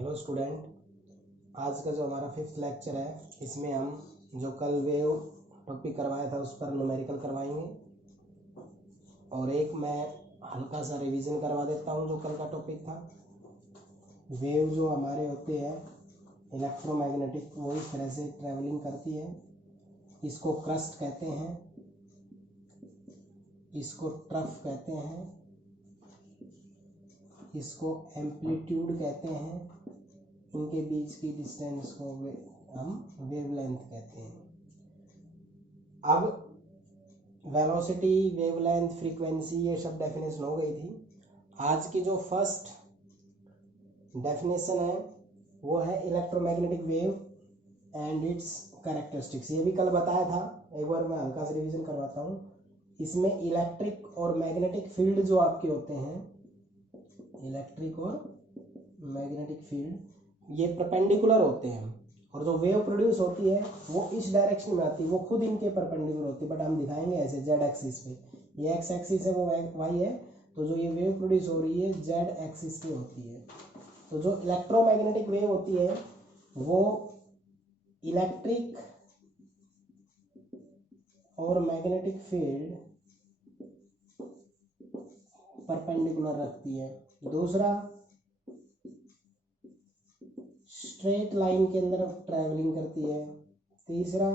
Hello student, आज का जो हमारा 5th लेक्चर है इसमें हम जो कल वेव टॉपिक करवाया था उस पर न्यूमेरिकल करवाएंगे और एक मैं हल्का सा रिवीजन करवा देता हूँ। जो कल का टॉपिक था, वेव जो हमारे होते हैं इलेक्ट्रोमैग्नेटिक, वो इस तरह से ट्रैवलिंग करती है। इसको क्रस्ट कहते हैं, इसको ट्रफ कहते हैं, इसको एम्पलीट्यूड कहते हैं, इनके बीच की डिस्टेंस को हम वेवलेंथ कहते हैं। अब वेलोसिटी, वेवलेंथ, फ्रीक्वेंसी, ये सब डेफिनेशन हो गई थी। आज की जो फर्स्ट डेफिनेशन है वो है electromagnetic wave and it's characteristics. ये भी कल बताया था, एक बार मैं हल्का सा रिवीजन करवाता हूँ। इसमें इलेक्ट्रिक और मैग्नेटिक फील्ड जो आपके होते हैं, इलेक्ट्रिक और मैग्नेटिक फील्ड, ये परपेंडिकुलर होते हैं और जो वेव प्रोड्यूस होती है वो इस डायरेक्शन में आती है, वो खुद इनके परपेंडिकुलर होती है, बट हम दिखाएंगे ऐसे जेड एक्सिस पे। ये एक्स एक्सिस है, वो वाई है, तो जो ये वेव प्रोड्यूस हो रही है जेड एक्सिस पे होती है। तो जो इलेक्ट्रोमैग्नेटिक वेव होती है वो इलेक्ट्रिक और मैग्नेटिक फील्ड परपेंडिकुलर रखती है। दूसरा, स्ट्रेट लाइन के अंदर ट्रैवलिंग करती है। तीसरा,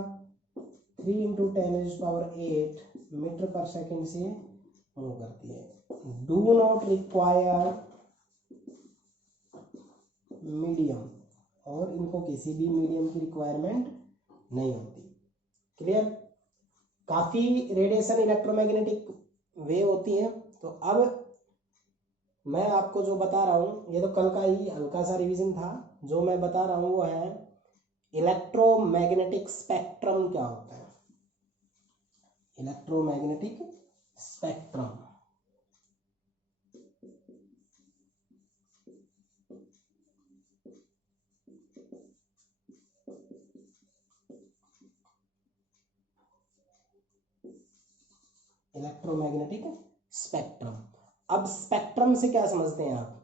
3 × 10⁸ मीटर पर सेकंड से मूव करती है। डू नॉट रिक्वायर मीडियम, और इनको किसी भी मीडियम की रिक्वायरमेंट नहीं होती। क्लियर? काफी रेडिएशन इलेक्ट्रोमैग्नेटिक वेव होती है। तो अब मैं आपको जो बता रहा हूँ, ये तो कल का ही हल्का सा रिवीजन था। जो मैं बता रहा हूँ वो है इलेक्ट्रोमैग्नेटिक स्पेक्ट्रम क्या होता है। Electromagnetic spectrum, electromagnetic spectrum. अब स्पेक्ट्रम से क्या समझते हैं आप?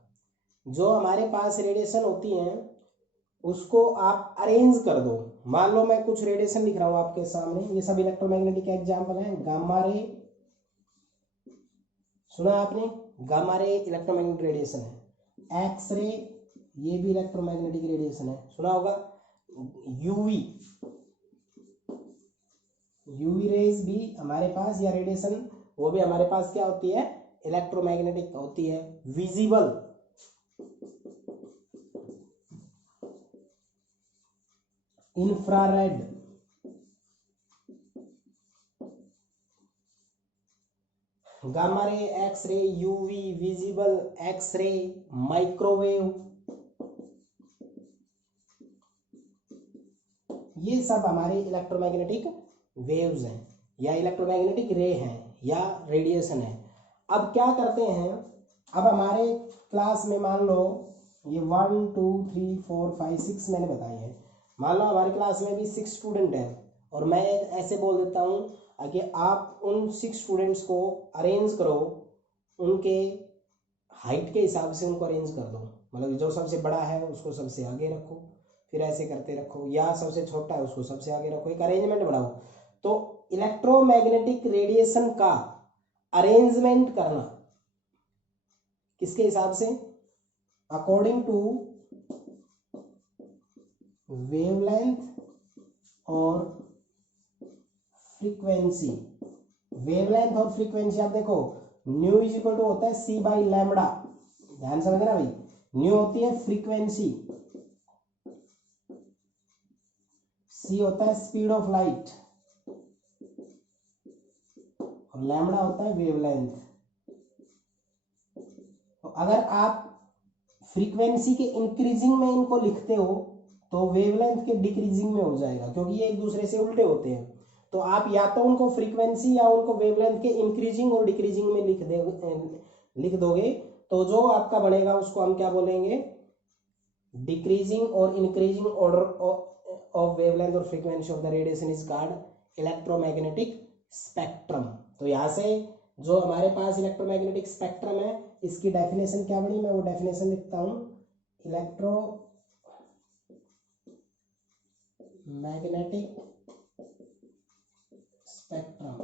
जो हमारे पास रेडिएशन होती हैं उसको आप अरेंज कर दो। मान लो मैं कुछ रेडिएशन लिख रहा हूं आपके सामने, ये सब इलेक्ट्रोमैग्नेटिक एग्जांपल है। गामा रे, सुना आपने? गामा रे इलेक्ट्रोमैग्नेटिक रेडिएशन है। एक्स रे, ये भी इलेक्ट्रोमैग्नेटिक रेडिएशन है, सुना होगा। यूवी, यूवी रेज भी हमारे पास, या रेडिएशन, वो भी हमारे पास क्या होती है? इलेक्ट्रोमैग्नेटिक होती है। Visible, infrared, gamma ray, X ray, UV, visible, X ray, microwave, ये सब हमारे इलेक्ट्रोमैग्नेटिक वेव्स हैं या इलेक्ट्रोमैग्नेटिक रे हैं या रेडिएशन है। अब क्या करते हैं, अब हमारे क्लास में मान लो ये 1 2 3 4 5 6 मैंने बताई है। मान लो हमारी क्लास में भी 6 स्टूडेंट हैं और मैं ऐसे बोल देता हूँ कि आप उन 6 स्टूडेंट्स को अरेंज करो, उनके हाइट के हिसाब से उनको अरेंज कर दो। मतलब जो सबसे बड़ा है उसको सबसे आगे रखो, फिर ऐसे करते रखो, या सबसे छोटा है उसको सबसे आगे रखो, एक अरेंजमेंट बनाओ। तो इलेक्ट्रोमैग्नेटिक रेडिएशन का अरेंजमेंट करना किसके हिसाब से? अकॉर्डिंग टू वेवलेंथ और फ्रीक्वेंसी। वेवलेंथ और फ्रीक्वेंसी आप देखो, न्यू इज इक्वल टू होता है c/λ, ध्यान समझना भाई। न्यू होती है फ्रीक्वेंसी, c होता है स्पीड ऑफ लाइट और लैम्बडा होता है वेवलेंथ। तो अगर आप फ्रीक्वेंसी के इंक्रीजिंग में इनको लिखते हो तो वेवलेंथ के डिक्रीजिंग में हो जाएगा, क्योंकि ये एक दूसरे से उल्टे होते हैं। तो आप या तो उनको फ्रीक्वेंसी या उनको वेवलेंथ के इंक्रीजिंग और डिक्रीजिंग में लिख दोगे, तो जो आपका बनेगा उसको हम क्या बोलेंगे? डिक्रीजिंग और इंक्रीजिंग ऑर्डर ऑफ वेवलेंथ और frequency of the radiation is called electromagnetic spectrum. तो यहाँ से जो हमारे पास इलेक्ट्रोमैग्नेटिक स्पेक्ट्रम है, इसकी डेफिनेशन क्या बनी? मैं वो डेफिनेशन लिखता हूँ। Electromagnetic magnetic spectrum.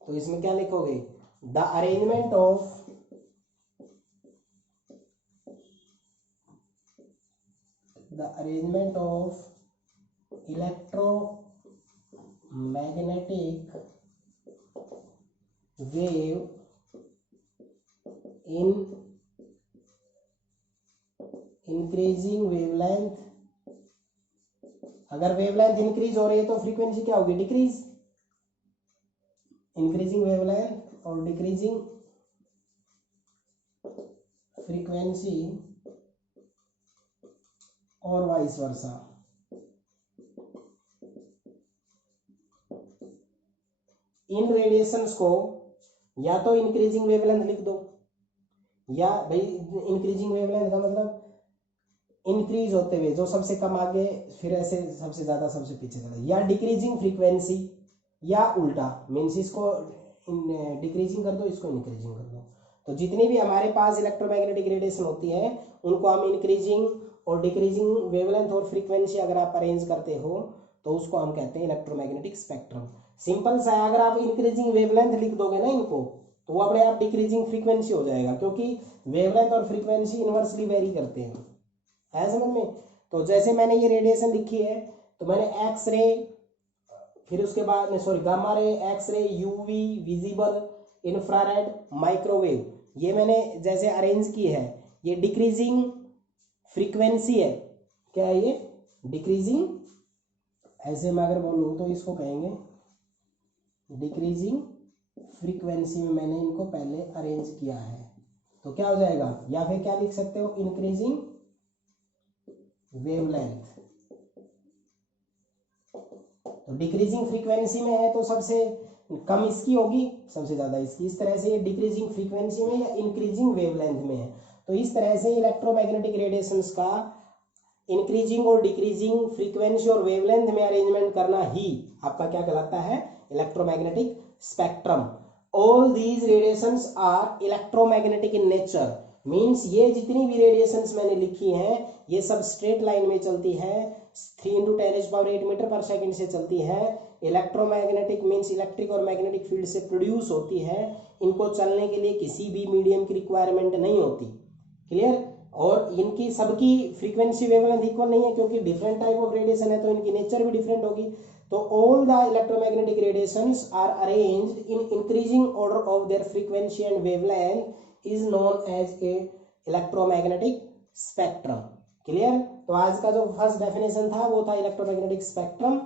तो इसमें क्या लिखोगे, the arrangement of electromagnetic wave in increasing wavelength. अगर वेवलेंथ इंक्रीज हो रही है तो फ्रीक्वेंसी क्या होगी, डिक्रीज। इंक्रीजिंग वेवलेंथ और डिक्रीजिंग फ्रीक्वेंसी और वाइस वर्सा। इन रेडिएशंस को या तो इंक्रीजिंग वेवलेंथ लिख दो, या भाई इंक्रीजिंग वेवलेंथ का मतलब इंक्रीज होते हुए, जो सबसे कम आगे फिर ऐसे सबसे ज्यादा सबसे पीछे चला, या डिक्रीजिंग फ्रीक्वेंसी, या उल्टा मीन्स इसको डिक्रीजिंग कर दो, इसको इंक्रीजिंग कर दो। तो जितनी भी हमारे पास इलेक्ट्रोमैग्नेटिक रेडिएशन होती है उनको हम इंक्रीजिंग और डिक्रीजिंग वेवलेंथ और फ्रीक्वेंसी अगर आप अरेंज करते हो तो उसको हम कहते हैं इलेक्ट्रोमैग्नेटिक स्पेक्ट्रम। सिंपल सा है, अगर आप इंक्रीजिंग वेवलेंथ लिख दोगे ना इनको तो वो अपने आप डिक्रीजिंग फ्रीक्वेंसी हो जाएगा, क्योंकि वेवलेंथ और फ्रीक्वेंसी इनवर्सली वेरी करते हैं, है समझ में। तो जैसे मैंने ये रेडिएशन लिखी है तो मैंने एक्स रे, फिर उसके बाद gamma ray, X ray, UV, visible, infrared, microwave, ये मैंने जैसे अरेंज की है, ये डिक्रीजिंग फ्रीक्वेंसी है। क्या है ये, डिक्रीजिंग। ऐसे मैं अगर बोलूँ तो इसको कहेंगे डिक्रीजिंग फ्रीक्वेंसी में मैंने इनको पहले अरेंज किया है, तो क्या हो जाएगा, या फिर क्या लिख सकते हो, इंक्रीजिंग वेवलेंथ। तो डिक्रीजिंग फ्रीक्वेंसी में है तो सबसे कम इसकी होगी, सबसे ज्यादा इसकी। इस तरह से ये डिक्रीजिंग फ्रीक्वेंसी में या इंक्रीजिंग वेवलेंथ में है। तो इस तरह से इलेक्ट्रोमैग्नेटिक रेडिएशंस का इंक्रीजिंग और डिक्रीजिंग फ्रीक्वेंसी और वेवलेंथ में अरेंजमेंट करना ही आपका क्या कहलाता है, electromagnetic spectrum. All these radiations are electromagnetic in nature, means ये जितनी भी रेडिएशंस मैंने लिखी हैं ये सब स्ट्रेट लाइन में चलती है, 3 × 10⁸ मीटर पर सेकंड से चलती है। इलेक्ट्रोमैग्नेटिक मीन्स इलेक्ट्रिक और मैग्नेटिक फील्ड से प्रोड्यूस होती है। इनको चलने के लिए किसी भी मीडियम की रिक्वायरमेंट नहीं होती, क्लियर। और इनकी सबकी फ्रीक्वेंसी वेवलेंथ इक्वल नहीं है, क्योंकि डिफरेंट टाइप ऑफ रेडिएशन है तो इनकी नेचर भी डिफरेंट होगी। तो all the electromagnetic radiations are arranged in increasing order of their frequency and wavelength is known as a electromagnetic spectrum, clear. तो आज का जो फर्स्ट डेफिनेशन था वो था इलेक्ट्रोमैग्नेटिक स्पेक्ट्रम।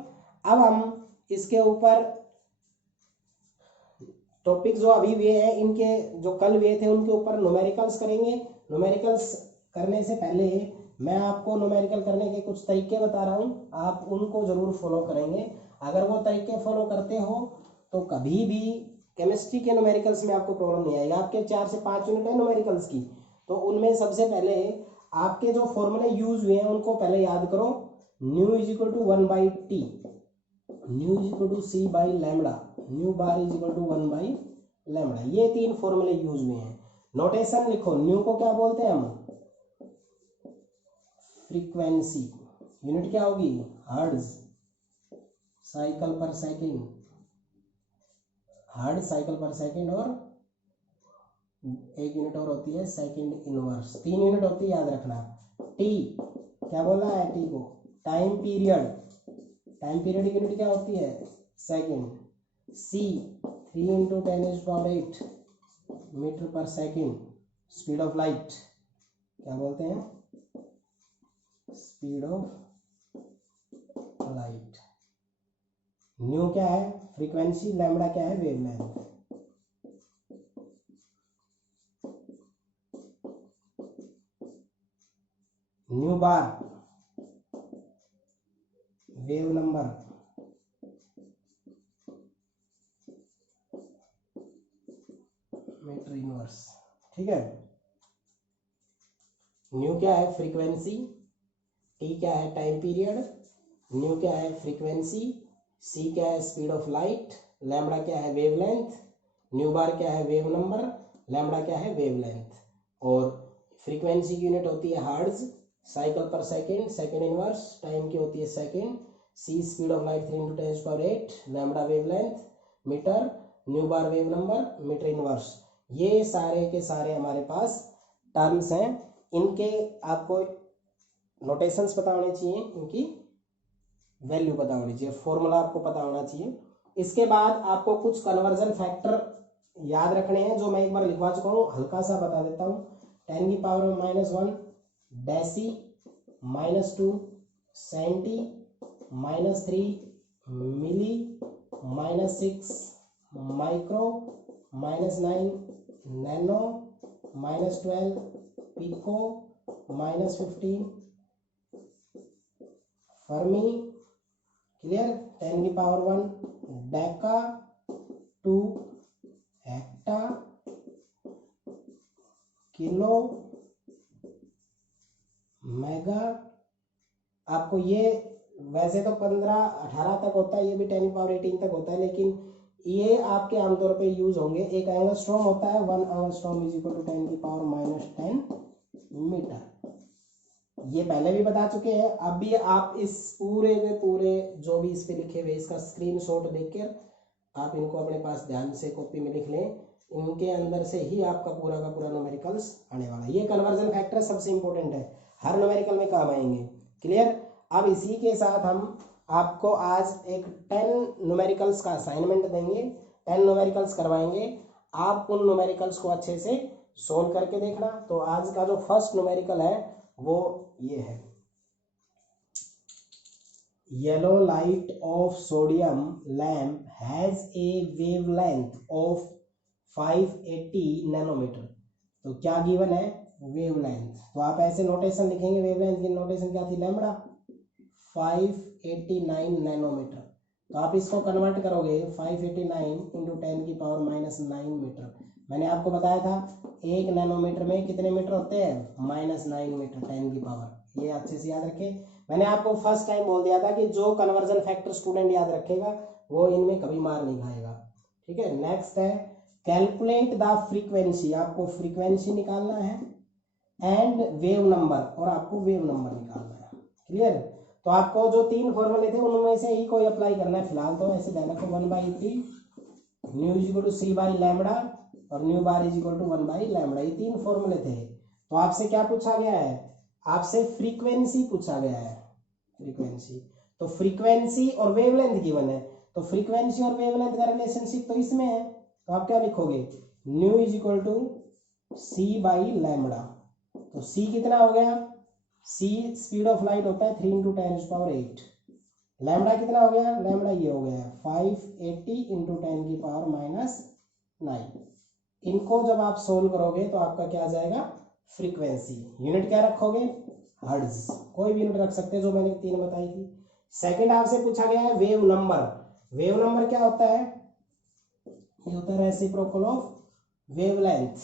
अब हम इसके ऊपर टॉपिक जो अभी हुए हैं, इनके जो कल हुए थे उनके ऊपर न्यूमेरिकल्स करेंगे। न्यूमेरिकल्स करने से पहले मैं आपको न्यूमेरिकल करने के कुछ तरीके बता रहा हूँ, आप उनको जरूर फॉलो करेंगे। अगर वो तरीके फॉलो करते हो तो कभी भी केमिस्ट्री के न्यूमेरिकल्स में आपको प्रॉब्लम नहीं आएगा। आपके 4 से 5 यूनिट है न्यूमेरिकल्स की, तो उनमें सबसे पहले आपके जो फॉर्मूले यूज हुए हैं उनको पहले याद करो। Nu is equal to 1/t, nu is equal to c by lambda, nu bar is equal to 1/λ। ये 3 फॉर्मूले यूज हुए हैं। नोटेशन लिखो, न्यू को क्या बोलते हैं हम, फ्रीक्वेंसी, यूनिट क्या होगी, हर्ट्ज साइकिल पर सेकंड, हर्ट्ज साइकिल पर सेकंड, और एक यूनिट और होती है सेकंड इनवर्स। 3 यूनिट होती है, याद रखना। टी क्या बोला है, टी को टाइम पीरियड, टाइम पीरियड की यूनिट क्या होती है, सेकंड। सी 3 × 10⁸ मीटर पर सेकंड, स्पीड ऑफ लाइट क्या बोलते हैं, स्पीड ऑफ लाइट। न्यू क्या है, फ्रीक्वेंसी, लैम्बडा क्या है, wavelength. New bar wave number, metre inverse, ठीक है। न्यू क्या है, फ्रीक्वेंसी, टी क्या है, टाइम पीरियड, न्यू क्या है, फ्रीक्वेंसी, सी क्या है, स्पीड ऑफ लाइट, लैम्बडा क्या है, वेवलेंथ, न्यू बार क्या है, वेव नंबर, लैम्बडा क्या है, वेवलेंथ। और फ्रीक्वेंसी की यूनिट होती है hertz, cycle per second, second inverse time की होती है second, c speed of light 3 × 10⁸, lambda wavelength metre, nu bar wave number metre inverse. ये सारे के सारे हमारे पास टर्म्स हैं। इनके आपको नोटेशंस पता होने चाहिए, इनकी वैल्यू पता होनी चाहिए, फॉर्मूला आपको पता होना चाहिए। इसके बाद आपको कुछ कन्वर्जन फैक्टर याद रखने हैं जो मैं एक बार लिखवा चुका हूँ, हल्का सा बता देता हूँ। 10⁻⁻1 deci -2 centi -3 milli -6 micro -9 nano -12 pico -15 fermi. Clear? 10⁻1 deca 2 hecta kilo mega. आपको ये वैसे तो 15-18 तक होता है, ये भी 10⁻18 तक होता है, लेकिन ये आपके आमतौर पे यूज होंगे। एक एंगस्ट्रॉम होता है, 1 एंगस्ट्रॉम = 10⁻−10 मीटर। ये पहले भी बता चुके हैं। अब भी आप इस पूरे के पूरे जो भी इस पे लिखे हुए इसका स्क्रीनशॉट देखकर आप इनको अपने पास ध्यान से कॉपी में लिख लें। इनके अंदर से ही आपका पूरा का पूरा न्यूमेरिकल्स आने वाला है। ये कन्वर्जन फैक्टर सबसे इंपॉर्टेंट है, हर न्यूमेरिकल में काम आएंगे। क्लियर? अब इसी के साथ हम आपको आज एक 10 न्यूमेरिकल्स का असाइनमेंट देंगे, 10 न्यूमेरिकल्स करवाएंगे। आप उन न्यूमेरिकल्स को अच्छे से सोल्व करके देखना। तो आज का जो फर्स्ट न्यूमेरिकल है वो ये है, yellow light of sodium lamp has a wavelength of 580 nanometre. तो क्या गिवन है? वेवलेंथ। तो आप ऐसे नोटेशन लिखेंगे, वेवलेंथ की नोटेशन क्या थी? Lambda 589 nanometre. तो आप इसको कन्वर्ट करोगे 589 × 10⁻⁻9 मीटर। मैंने आपको बताया था 1 नैनोमीटर में कितने मीटर होते हैं? -9 मीटर 10 की पावर। ये अच्छे से याद रखें। मैंने आपको फर्स्ट टाइम बोल दिया था कि जो कन्वर्जन फैक्टर स्टूडेंट याद रखेगा वो इनमें कभी मार नहीं खाएगा। ठीक है? नेक्स्ट है कैलकुलेट द फ्रीक्वेंसी। आपको फ्रीक्वेंसी निकालना है एंड वेव नंबर, और आपको वेव नंबर निकालना है। क्लियर? तो आपको जो 3 फॉर्मूले थे उनमें से ही कोई अप्लाई करना है फिलहाल। तो ऐसे ध्यान रखो 1/3 न्यू = c/लैम्बडा और न्यू बार = 1/लैम्बडा। ये 3 फॉर्मूले थे। तो आपसे क्या पूछा गया है? आपसे फ्रीक्वेंसी पूछा गया है, फ्रीक्वेंसी। तो फ्रीक्वेंसी और वेवलेंथ गिवन है, तो फ्रीक्वेंसी और वेवलेंथ का रिलेशनशिप तो इसमें है। तो आप क्या लिखोगे? न्यू = c/लैम्बडा। तो c कितना हो गया? c स्पीड ऑफ लाइट होता है 3 × 10⁸। लैम्बडा कितना हो गया? लैम्बडा ये हो गया 580 × 10⁻⁹। इनको जब आप सोल्व करोगे तो आपका क्या आ जाएगा? फ्रीक्वेंसी। यूनिट क्या रखोगे? हर्ट्ज। कोई भी यूनिट रख सकते हैं जो मैंने 3 बताई थी। सेकंड आपसे पूछा गया है वेव नंबर। वेव नंबर क्या होता है? ये होता है रेसिप्रोकल ऑफ वेवलेंथ।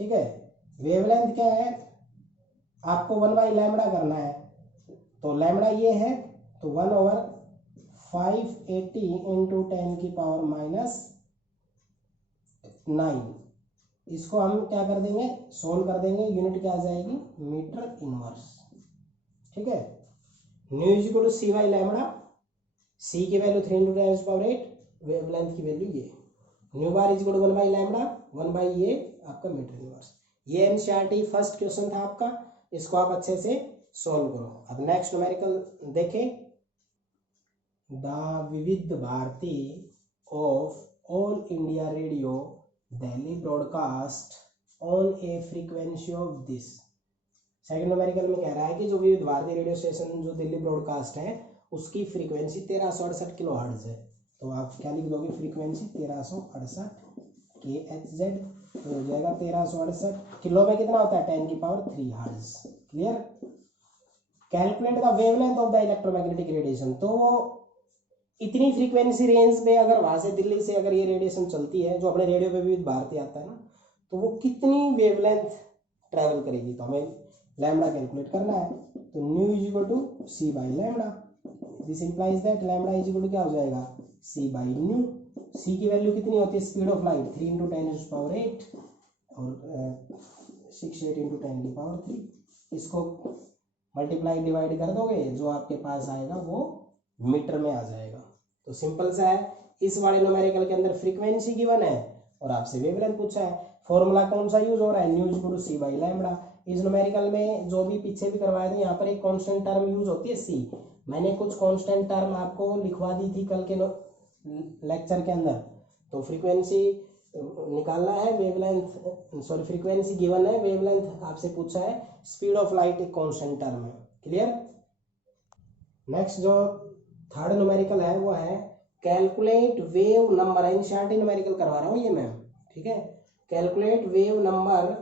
ठीक है? वेवलेंथ क्या है? आपको 1/लैम्बडा करना है। तो लैम्बडा ये है, तो 1/580 × 10⁻⁹। इसको हम क्या कर देंगे? सोल्व कर देंगे। यूनिट क्या आ जाएगी? Metre inverse. ठीक है? न्यू = c/लैम्बडा। c की वैल्यू 3 × 10⁸, वेवलेंथ की वैल्यू ये। न्यू बार = 1/लैम्बडा, 1/ ये आपका मीटर इनवर्स। ये एनसीईआरटी फर्स्ट क्वेश्चन था आपका, इसको आप अच्छे से सोल्व करो। अब नेक्स्ट न्यूमेरिकल देखें। The Vividh Bharati of all India radio Delhi broadcast on a frequency of this. Second numerical में कह रहा है कि जो विविध भारती रेडियो स्टेशन जो दिल्ली ब्रॉडकास्ट है उसकी फ्रीक्वेंसी 1368 किलोहर्ट्ज है। तो आप क्या लिख दोगे? Frequency 1368 kHz। तो हो जाएगा 1368 किलो में कितना होता है? 10⁻³ hertz. Clear? Calculate the wavelength of the electromagnetic radiation. तो इतनी फ्रीक्वेंसी रेंज पे अगर वहां से दिल्ली से अगर ये रेडिएशन चलती है जो अपने रेडियो पे विविध भारती आता है ना, तो वो कितनी वेवलेंथ ट्रेवल करेगी? तो हमें लैम्बडा कैलकुलेट करना है। तो न्यू = c/लैम्बडा। दिस इंप्लाइज दैट लैम्बडा = क्या हो जाएगा? c/न्यू। c की वैल्यू कितनी होती है? स्पीड ऑफ लाइट 3 × 10⁸ और 68 × 10⁻³ इसको मल्टीप्लाई डिवाइड कर दोगे, जो आपके पास आएगा वो मीटर में आ जाएगा। तो सिंपल सा है। इस वाले न्यूमेरिकल के अंदर फ्रीक्वेंसी गिवन है और आपसे वेवलेंथ पूछा है। फॉर्मूला कौन सा यूज हो रहा है, nu equal to c by lambda. इस न्यूमेरिकल में जो भी पीछे भी करवाए थे, यहाँ पर एक कांस्टेंट टर्म यूज होती है सी। मैंने कुछ कांस्टेंट टर्म आपको लिखवा दी थी कल के लेक्चर के अंदर। तो फ्रीक्वेंसी निकालना है, वेवलेंथ सॉरी फ्रीक्वेंसी गिवन है, वेवलेंथ आपसे पूछा है, स्पीड ऑफ लाइट एक कांस्टेंट टर्म है। क्लियर। नेक्स्ट जो थर्ड न्यूमेरिकल है वो है calculate wave number. NCERT numerical करवा रहा हूँ ये मैम, ठीक है। Calculate wave number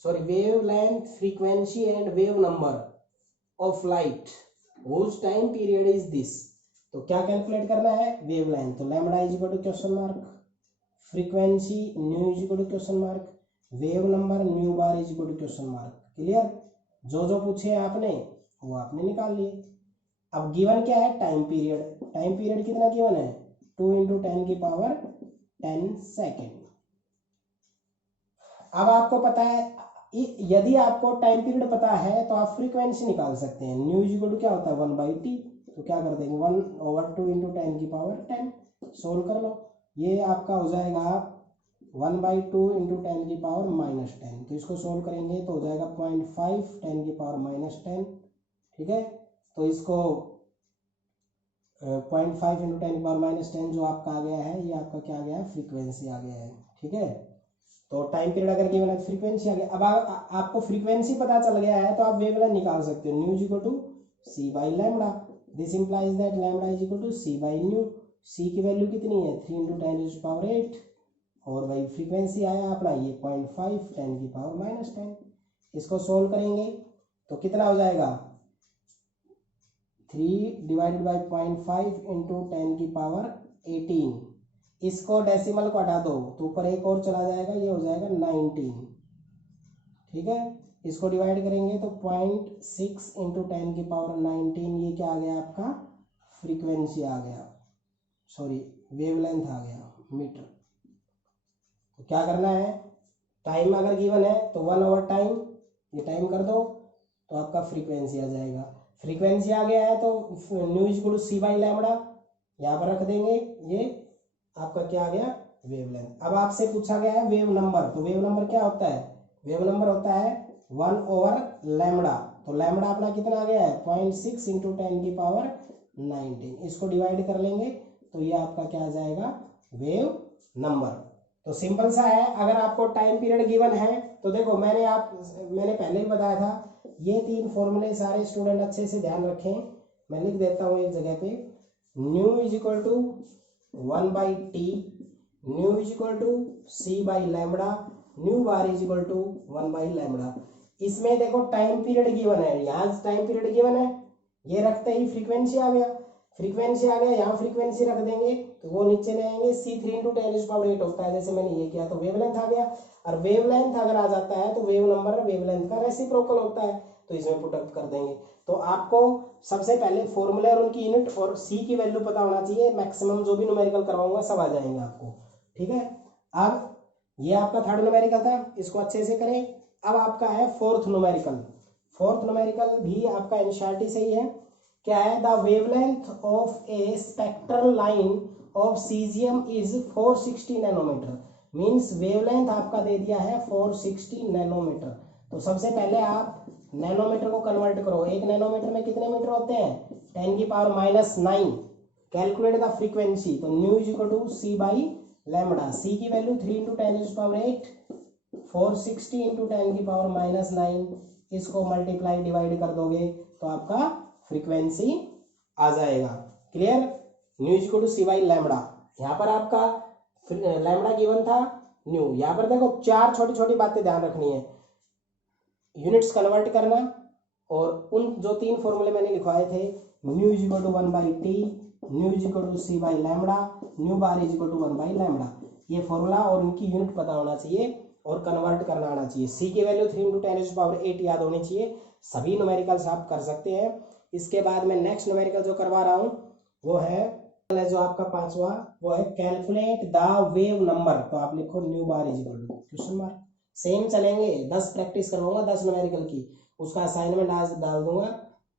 sorry wave length frequency and wave number of light whose time period is this. तो क्या कैलकुलेट करना है, वेव लेंथ। तो lambda is equal to question mark, frequency nu is equal to question mark, wave number nu bar is equal to question mark. Clear. जो जो पूछे आपने वो आपने निकाल लिए। अब गिवन क्या है, टाइम पीरियड। टाइम पीरियड कितना गिवन है, 2 × 10⁻10 सेकेंड। अब आपको पता है, यदि आपको टाइम पीरियड पता है तो आप फ्रीक्वेंसी निकाल सकते हैं। न्यू इज इक्वल टू क्या होता है, 1/t। तो क्या कर देंगे, 1/2 × 10⁻10 सोल्व कर लो। ये आपका हो जाएगा 1/2 × 10⁻−10। तो इसको सोल्व करेंगे तो हो जाएगा 0.5 10⁻−10। ठीक है। तो इसको 0.5 × 10⁻−10 जो आपका आ गया है, ये आपका क्या आ गया है, फ्रीक्वेंसी आ गया है। ठीक है। तो टाइम पीरियड अगर गिवन है तो फ्रीक्वेंसी आ गया। अब आपको फ्रीक्वेंसी पता चल गया है तो आप वेवलेंथ निकाल सकते हो, new is equal to c by lambda. This implies that lambda is equal to c by new. सी की वैल्यू कितनी है, 3 × 10⁸, और भाई फ्रीक्वेंसी आया अपना ये 0.5 10⁻−10। इसको सोल्व करेंगे तो कितना हो जाएगा, 3 / 0.5 × 10⁻18। इसको डेसिमल को हटा दो तो ऊपर एक और चला जाएगा, ये हो जाएगा 19। ठीक है। इसको डिवाइड करेंगे तो 0.6 × 10⁻19, ये क्या आ गया आपका, फ्रीक्वेंसी आ गया, सॉरी वेवलेंथ आ गया, मीटर। तो क्या करना है, टाइम अगर गिवन है तो 1 टाइम, ये टाइम कर दो तो आपका फ्रीक्वेंसी आ जाएगा। फ्रीक्वेंसी आ गया है तो nu is equal to c by lambda यहाँ पर रख देंगे, ये आपका क्या आ गया, वेवलेंथ। अब आपसे पूछा गया है वेव नंबर। तो वेव नंबर क्या होता है, वेव नंबर होता है 1/λ। तो लैम्बडा अपना कितना आ गया है, 0.6 × 10⁻19। इसको डिवाइड कर लेंगे तो ये आपका क्या आ जाएगा, वेव नंबर। तो सिंपल सा है। अगर आपको टाइम पीरियड गिवन है तो देखो मैंने पहले ही बताया था, ये 3 फॉर्मूले सारे स्टूडेंट अच्छे से ध्यान रखें। मैं लिख देता हूँ एक जगह पे, nu is equal to 1/t, nu is equal to c by lambda, nu bar is equal to 1/λ। इसमें देखो टाइम पीरियड गिवन है, यहाँ टाइम पीरियड गिवन है, ये रखते ही फ्रीक्वेंसी आ गया, फ्रीक्वेंसी आ गया, यहाँ फ्रीक्वेंसी रख देंगे तो वो नीचे ले आएंगे, C3 × 10⁸ होता है, जैसे मैंने ये किया तो वेवलेंथ आ गया। और वेवलेंथ अगर आ जाता है तो वेव नंबर वेवलेंथ का रेसिप्रोकल होता है, तो इसमें पुटअप कर देंगे। तो आपको सबसे पहले फॉर्मूले और उनकी यूनिट और सी की वैल्यू पता होना चाहिए। मैक्सिमम जो भी न्यूमेरिकल करवाऊंगा सब आ जाएंगे आपको। ठीक है। अब ये आपका थर्ड न्यूमेरिकल था, इसको अच्छे से करें। अब आपका है फोर्थ न्यूमेरिकल। फोर्थ न्यूमेरिकल भी आपका एनसीईआरटी से ही है। क्या है, the wavelength of a spectral line of caesium is 460 nanometre. Means wavelength आपका दे दिया है 460 नैनोमीटर। तो सबसे पहले आप नैनोमीटर को कन्वर्ट करो। 1 नैनोमीटर में कितने मीटर होते हैं, 10⁻⁹। Calculate the frequency. तो nu is equal to c by lambda. सी की वैल्यू 3 × 10⁸, 460 × 10⁻⁹। इसको मल्टीप्लाई डिवाइड कर दोगे तो आपका फ्रीक्वेंसी आ जाएगा। Clear. Nu is equal to c by lambda. यहाँ पर आपका लैम्बडा गिवन था, न्यू। यहाँ पर देखो 4 छोटी छोटी बातें ध्यान रखनी है, यूनिट्स कन्वर्ट करना, और उन जो 3 फॉर्मूले मैंने लिखवाए थे, nu is equal to 1/t, nu is equal to c by lambda, nu bar is equal to 1/λ। ये फॉर्मूला और उनकी यूनिट पता होना चाहिए और कन्वर्ट करना आना चाहिए। सी की वैल्यू 3 × 10⁸ याद होनी चाहिए। सभी न्यूमेरिकल्स आप कर सकते हैं। इसके बाद में नेक्स्ट न्यूमेरिकल जो करवा रहा हूँ वो है जो आपका 5वां, वो है कैलकुलेट द वेव नंबर। तो आप लिखो nu bar is equal to question mark. Same चलेंगे, 10 प्रैक्टिस करवाऊंगा 10 न्यूमेरिकल की, उसका असाइनमेंट आज डाल दूंगा।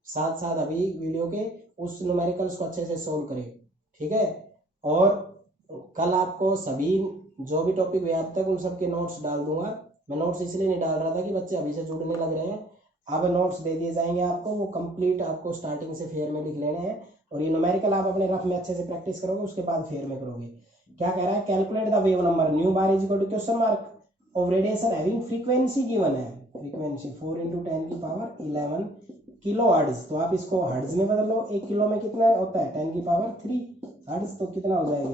साथ साथ अभी वीडियो के उस न्यूमेरिकल्स को अच्छे से सोल्व करें, ठीक है। और कल आपको सभी जो भी टॉपिक हुए अब तक उन सब के नोट्स डाल दूंगा। मैं नोट्स इसलिए नहीं डाल रहा था कि बच्चे अभी से जुड़ने लग रहे हैं, अब नोट्स दे दिए जाएंगे आपको, वो कंप्लीट आपको स्टार्टिंग से फेयर में लिख लेने हैं। और ये न्यूमेरिकल आप अपने रफ में अच्छे से प्रैक्टिस करोगे, उसके बाद फेयर में करोगे। क्या कह रहा है, calculate the wave number nu bar is equal to question mark of radiation having frequency given है, फ्रीक्वेंसी 4 × 10⁻11 किलो हर्ट्ज। तो आप इसको हर्ट्ज में बदल लो, 1 किलो में कितना होता है 10⁻3 हर्ट्ज, तो कितना हो जाएगा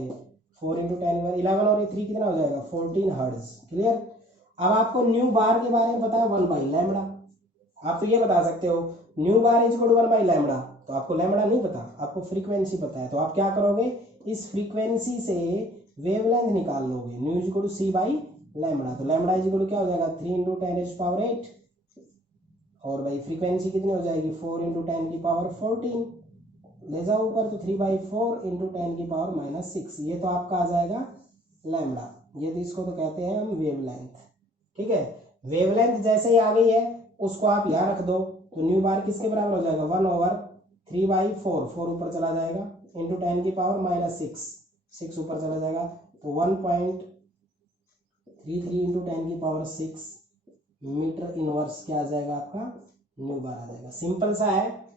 4 × 10⁻11 और ये 3 कितना हो जाएगा 14 हर्ट्ज। क्लियर। अब आपको न्यू बार के बारे में पता है 1/λ। आप तो ये बता सकते हो nu bar is equal to 1/λ, तो आपको लैम्बडा नहीं पता, आपको फ्रीक्वेंसी पता है। तो आप क्या करोगे, इस फ्रीक्वेंसी से वेवलेंथ निकाल लोगे, new is equal to c/λ। तो लैम्बडा इज इक्वल टू क्या हो जाएगा 3 × 10⁸, और भाई फ्रीक्वेंसी कितनी हो जाएगी 4 × 10⁻14, ले जाओ ऊपर तो 3/4 × 10⁻⁻6, ये तो आपका आ जाएगा लैम्बडा। ये तो इसको तो कहते हैं हम वेवलेंथ, ठीक है। वेवलेंथ जैसे ही आ गई है उसको आप यहाँ रख दो, तो न्यू बार किसके बराबर हो जाएगा 1/3/4, 4 ऊपर चला जाएगा इंटू 10⁻6, 6 ऊपर चला जाएगा, तो 1.33 × 10⁻6 मीटर इनवर्स क्या आ जाएगा आपका न्यू बार आ जाएगा। सिंपल सा है।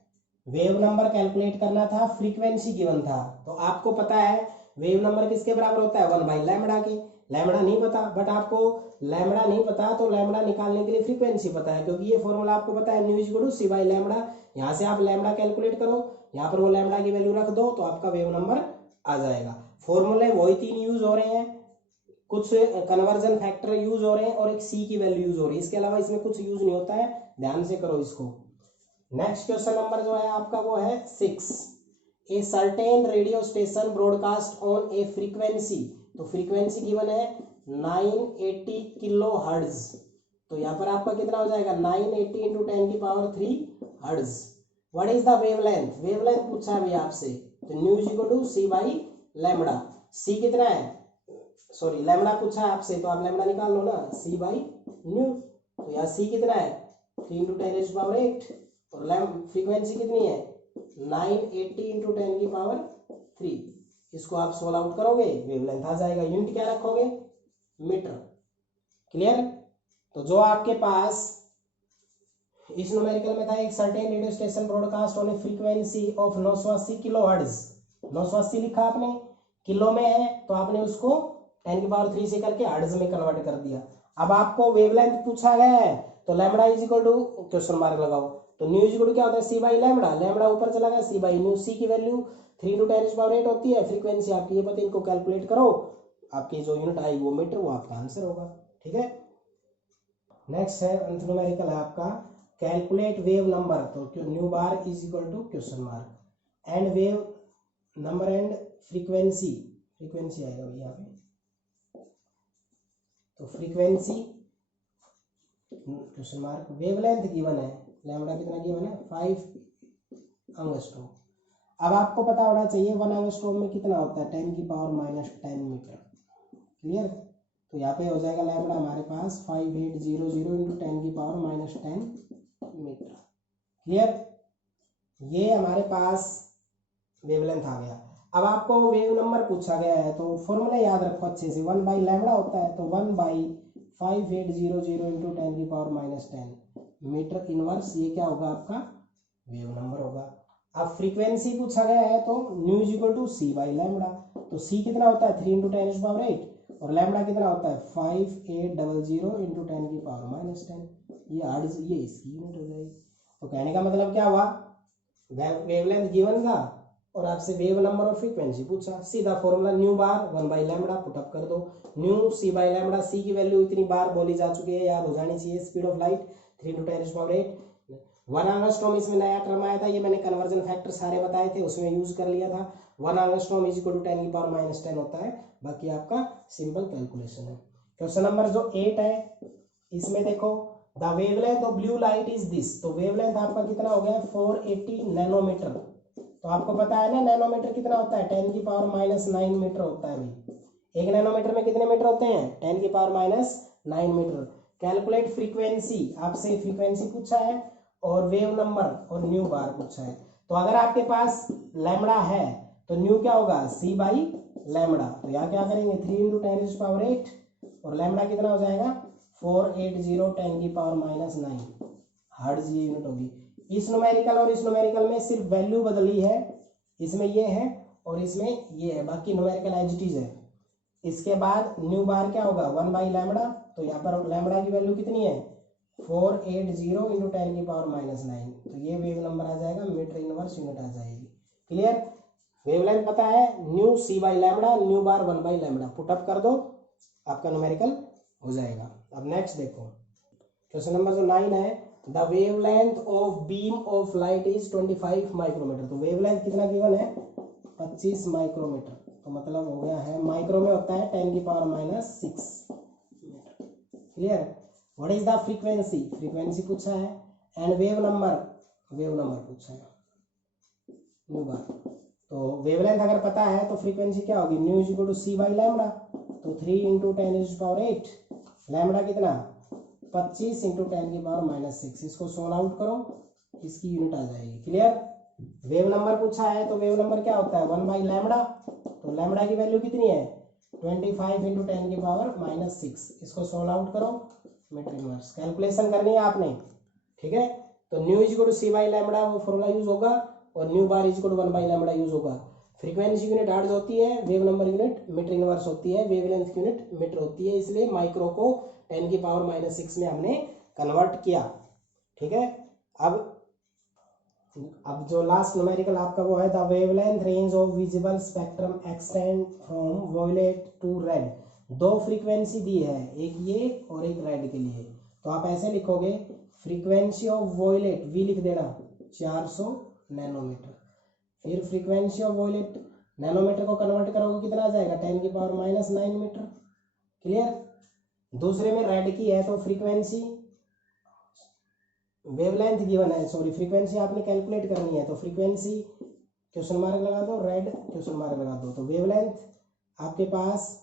वेव नंबर कैलकुलेट करना था, फ्रीक्वेंसी गिवन था, तो आपको पता है वेव नंबर किसके बराबर होता है 1/λ के। लैम्बडा नहीं पता, बट आपको लैम्बडा नहीं पता तो लैम्बडा निकालने के लिए फ्रीक्वेंसी पता है, क्योंकि ये फॉर्मूला आपको पता है nu is equal to c/λ। यहाँ से आप लैम्बडा कैलकुलेट करो, यहाँ पर वो लैम्बडा की वैल्यू रख दो, तो आपका वेव नंबर आ जाएगा। फॉर्मूले वही 3 यूज हो रहे हैं, कुछ कन्वर्जन फैक्टर यूज हो रहे हैं और एक सी की वैल्यू यूज हो रही है, इसके अलावा इसमें कुछ यूज नहीं होता है, ध्यान से करो इसको। नेक्स्ट क्वेश्चन नंबर जो है आपका वो है 6। A certain radio station broadcast on a frequency, तो फ्रीक्वेंसी गिवन है 980 किलो हर्ट्ज, तो यहाँ पर आपका कितना हो जाएगा 980 × 10⁻3 hertz. What is the wavelength, wavelength पूछा है भैया आपसे, तो nu is equal to c/λ। C कितना है, सॉरी लैम्बडा पूछा है आपसे, तो आप लैम्बडा निकाल लो ना, c/न्यू। तो यहाँ c कितना है 3 × 10⁸, और फ्रीक्वेंसी कितनी है 980 × 10⁻3। इसको आप सोल्व आउट करोगे, वेवलेंथ आ जाएगा। यूनिट क्या रखोगे मीटर। क्लियर। तो जो आपके पास इस न्यूमेरिकल में था, एक certain radio station broadcast on a frequency of 980 kilo hertz, 980 लिखा आपने, किलो में है तो आपने उसको 10⁻3 से करके हर्ट्ज में कन्वर्ट कर दिया। अब आपको वेवलेंथ पूछा गया है, तो lambda is equal to question mark लगाओ, तो न्यू इज इक्वल टू क्या होता है c/λ, लैम्बडा ऊपर चला गया c/न्यू, सी की वैल्यू 3 × 10⁸ होती है, फ्रीक्वेंसी आपकी ये पता, इनको कैलकुलेट करो, आपकी जो यूनिट आएगी वो मीटर, वो आपका आंसर होगा, ठीक है। नेक्स्ट है न्यूमेरिकल है आपका कैलकुलेट वेव नंबर, तो nu bar is equal to question mark and wave number and frequency, frequency आएगा भैया यहाँ पे, तो frequency question mark, wavelength given है, लैम्बडा कितना गिवन है 5 एंगस्ट्रोम। अब आपको पता होना चाहिए 1 एंगस्ट्रोम में कितना होता है 10⁻⁻10 मीटर। क्लियर। तो यहाँ पे हो जाएगा लैम्बडा हमारे पास 5800 × 10⁻⁻10 मीटर। क्लियर। ये हमारे पास वेवलेंथ आ गया। अब आपको वेव नंबर पूछा गया है, तो फॉर्मूला याद रखो अच्छे से, 1/λ होता है, तो 1/5800 × 10⁻⁻10 मीटर इनवर्स, ये क्या होगा आपका वेव नंबर होगा। अब फ्रीक्वेंसी पूछा गया है, तो nu is equal to c/λ, तो c कितना होता है 3 × 10⁸, और लैम्बडा कितना होता है 5800 × 10⁻⁻10, ये हर्ट्ज, ये इसकी यूनिट हो जाएगी। तो कहने का मतलब क्या हुआ, वेवलेंथ गिवन था और आपसे वेव नंबर और फ्रीक्वेंसी पूछा, सीधा फॉर्मूला न्यू बार 1/λ पुटअप कर दो, न्यू c/λ, सी की वैल्यू इतनी बार बोली जा चुकी है, याद हो जानी चाहिए, स्पीड ऑफ लाइट 3 × 10⁸, 1 एंगस्ट्रॉम इसमें नया टर्म आया था, ये मैंने कन्वर्जन फैक्टर सारे बताए थे उसमें यूज कर लिया था। 1 एंगस्ट्रॉम इज इक्वल टू 10⁻⁻10 होता है, बाकी आपका सिंपल कैलकुलेशन है। क्वेश्चन नंबर जो 8 है, इसमें देखो the wavelength of blue light is this, तो वेवलेंथ आपका कितना हो गया 480 नैनोमीटर। तो आपको पता है ना नैनोमीटर कितना होता है 10⁻⁹ मीटर होता है भाई, एक नैनोमीटर में कितने मीटर होते हैं 10⁻⁹ मीटर। कैलकुलेट फ्रीक्वेंसी, आपसे फ्रीक्वेंसी पूछा है और वेव नंबर और न्यू बार पूछा है। तो अगर आपके पास लैम्बडा है तो न्यू क्या होगा, सी बाई लैम्बडा। तो यहाँ क्या करेंगे 3 इंटू 10⁻8 और लैम्बडा कितना हो जाएगा 480 10⁻⁹ हर्ट्ज ये यूनिट होगी। इस न्यूमेरिकल और इस न्यूमेरिकल में सिर्फ वैल्यू बदली है, इसमें ये है और इसमें ये है, बाकी न्यूमेरिकल एज इट इज है। इसके बाद न्यू बार क्या होगा 1 बाई लैम्बडा। तो यहाँ पर लैम्बडा की वैल्यू कितनी है 480 इंटू 10⁻⁹। तो ये वेव नंबर आ जाएगा, मीटर इनवर्स यूनिट आ जाएगी। क्लियर, वेवलेंथ पता है nu c by lambda, nu bar 1 by lambda, put up कर दो आपका न्यूमेरिकल हो जाएगा। अब नेक्स्ट देखो क्वेश्चन नंबर जो 9 है, the wavelength of beam of light is 25 micrometre. तो वेवलेंथ कितना गिवन है 25 माइक्रोमीटर। तो मतलब हो गया है, माइक्रो में होता है 10⁻⁶ clear. What is the frequency, frequency पूछा है, एंड वेव नंबर पूछा है, न्यू बार। तो वेवलेंथ अगर पता है तो फ्रीक्वेंसी क्या होगी, nu is equal to c by lambda. तो 3 इंटू 10⁸, लैम्बडा कितना 25 इंटू 10⁻⁶। इसको सोल्व आउट करो, इसकी यूनिट आ जाएगी। क्लियर, वेव नंबर पूछा है तो वेव नंबर क्या होता है 1 बाई लैम्बडा। तो लैम्बडा की वैल्यू कितनी है 25 इंटू 10⁻⁶। इसको सोल्व आउट करो, मीटर इनवर्स कैलकुलेशन करनी है आपने, ठीक है। तो nu is equal to c by lambda वो फॉर्मूला यूज होगा और nu bar is equal to 1 by lambda use होगा। फ्रीक्वेंसी यूनिट हर्ट्ज होती है, wave number unit metre inverse होती है, वेवलेंथ यूनिट मीटर होती है, इसलिए माइक्रो को 10⁻⁶ में हमने कन्वर्ट किया, ठीक है। अब जो लास्ट न्यूमेरिकल आपका वो है, the wavelength range of visible spectrum extend from violet to red. दो फ्रीक्वेंसी दी है, एक ये और एक रेड के लिए। तो आप ऐसे लिखोगे फ्रीक्वेंसी ऑफ वॉयलेट वी लिख देना 400 नैनोमीटर, फिर फ्रीक्वेंसी ऑफ वॉयलेट नैनोमीटर को कन्वर्ट करोगे कितना आ जाएगा 10⁻⁹ मीटर। क्लियर, दूसरे में रेड की है तो फ्रीक्वेंसी वेवलेंथ गिवन है, सॉरी फ्रीक्वेंसी आपने कैलकुलेट करनी है। तो फ्रीक्वेंसी क्वेश्चन मार्क लगा दो, रेड क्वेश्चन मार्क लगा दो। तो वेवलेंथ आपके पास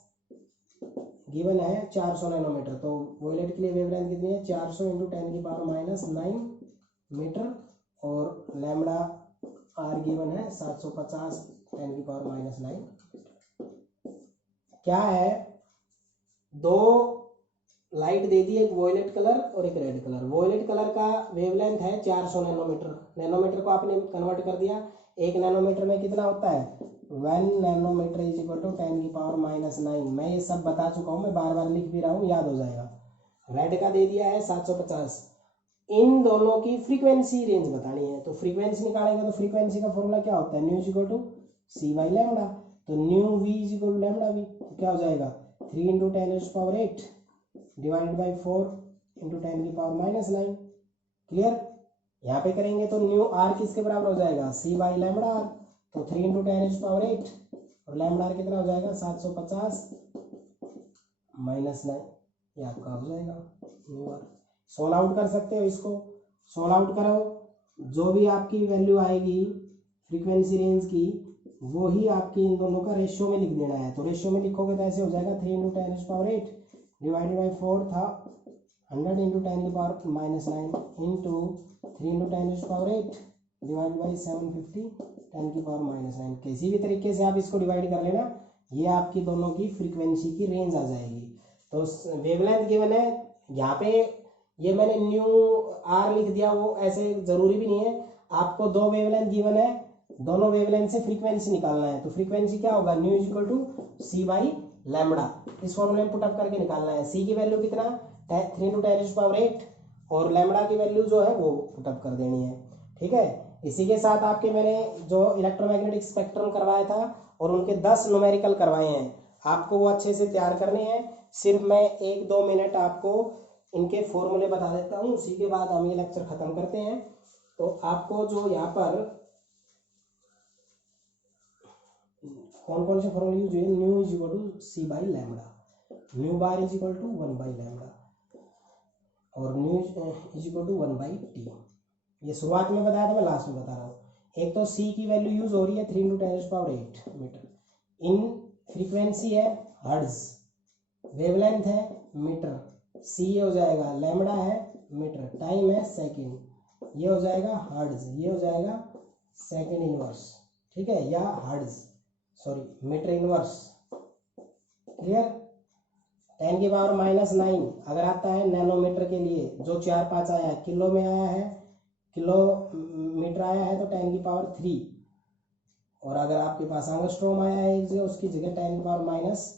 गिवन है 400 नैनोमीटर। तो वॉयलेट के लिए वेवलेंथ कितनी है 400 इंटू 10⁻⁹ मीटर और लैम्बडा आर गिवन है 750 10⁻⁹। क्या है, दो लाइट दे दी, एक वॉयलेट कलर और एक रेड कलर। वॉयलेट कलर का वेवलेंथ है 400 नैनोमीटर, नैनोमीटर को आपने कन्वर्ट कर दिया, एक नैनोमीटर में कितना होता है 1 नैनोमीटर इज इक्वल टू 10⁻⁹। मैं ये सब बता चुका हूँ, मैं बार बार लिख भी रहा हूँ, याद हो जाएगा। रेड का दे दिया है 750। इन दोनों की फ्रीक्वेंसी रेंज बतानी है, तो फ्रीक्वेंसी निकालेंगे तो फ्रीक्वेंसी का फॉर्मूला क्या होता है nu is equal to c by lambda. तो nu v is equal to lambda v, तो क्या हो जाएगा 3 into 10⁸ divided by 4 into 10⁻⁹। Clear, यहाँ पे करेंगे तो न्यू आर किसके बराबर हो जाएगा सी बाई लैम्बडा आर। तो 3 इंटू 10⁸ और लैम्बडा आर कितना हो जाएगा 750 -9, ये आपका हो जाएगा न्यू आर। सोल्व आउट कर सकते हो, इसको सोल्व आउट करो, जो भी आपकी वैल्यू आएगी फ्रीक्वेंसी रेंज की वो ही आपकी इन दोनों का रेशियो में लिख देना है। तो रेशियो में लिखोगे तो ऐसे हो जाएगा 3 इंटू 10⁸ डिवाइडेड बाई 4 था 100 into 10⁻⁹ into 3 into 10⁸ divide by 750 10⁻⁹। किसी भी तरीके से आप इसको डिवाइड कर लेना, ये आपकी दोनों की फ्रीक्वेंसी की रेंज आ जाएगी। तो वेवलेंथ गिवन है, यहाँ पे ये मैंने न्यू आर लिख दिया, वो ऐसे जरूरी भी नहीं है। आपको दो वेवलेंथ गिवन है, दोनों वेवलेंथ से फ्रीक्वेंसी निकालना है। तो फ्रीक्वेंसी क्या होगा nu is equal to c by lambda, इस फॉर्मूले में पुटअप करके निकालना है। सी की वैल्यू कितना 3 इंटू 10⁸ और लैम्बडा की वैल्यू जो है वो पुटअप कर देनी है, ठीक है। इसी के साथ आपके मैंने जो इलेक्ट्रोमैग्नेटिक स्पेक्ट्रम करवाया था और उनके 10 न्यूमेरिकल करवाए हैं, आपको वो अच्छे से तैयार करने हैं। सिर्फ मैं 1-2 मिनट आपको इनके फॉर्मूले बता देता हूँ, उसी के बाद हम ये लेक्चर खत्म करते हैं। तो आपको जो यहाँ पर कौन कौन से फॉर्मूले यूज हुए, nu is equal to c by lambda, nu bar is equal to 1 by lambda और nu is equal to 1 by t. ये शुरुआत में बताया था, मैं लास्ट में बता रहा हूँ। एक तो सी की वैल्यू यूज हो रही है 3 इंटू 10⁸ मीटर, इन फ्रीक्वेंसी है हर्ट्ज, वेवलेंथ है मीटर, सी हो जाएगा लैम्बडा है मीटर, टाइम है सेकेंड, ये हो जाएगा हर्ट्ज, ये हो जाएगा सेकंड इनवर्स, ठीक है, या hertz, sorry metre inverse. Clear. 10⁻⁹ अगर आता है नैनोमीटर के लिए, जो 4-5 आया है, किलो में आया है, किलोमीटर आया है तो 10⁻3, और अगर आपके पास एंगस्ट्रॉम आया है एक जगह, उसकी जगह 10⁻10,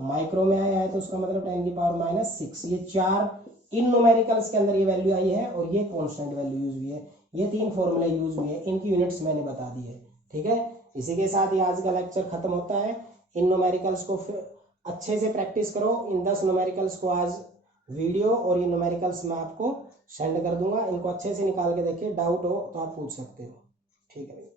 माइक्रो में आया है तो उसका मतलब 10⁻6। ये 4 इन न्यूमेरिकल्स के अंदर ये वैल्यू आई है, और ये कांस्टेंट वैल्यू यूज हुई है। ये 3 फॉर्मूले यूज हुए हैं, इनकी यूनिट्स मैंने बता दी है, ठीक है। इसी के साथ ही आज का लेक्चर खत्म होता है। इन न्यूमेरिकल्स को फिर अच्छे से प्रैक्टिस करो। इन 10 न्यूमेरिकल्स को आज वीडियो और ये न्यूमेरिकल्स मैं आपको सेंड कर दूंगा, इनको अच्छे से निकाल के देखिए, डाउट हो तो आप पूछ सकते हो, ठीक है।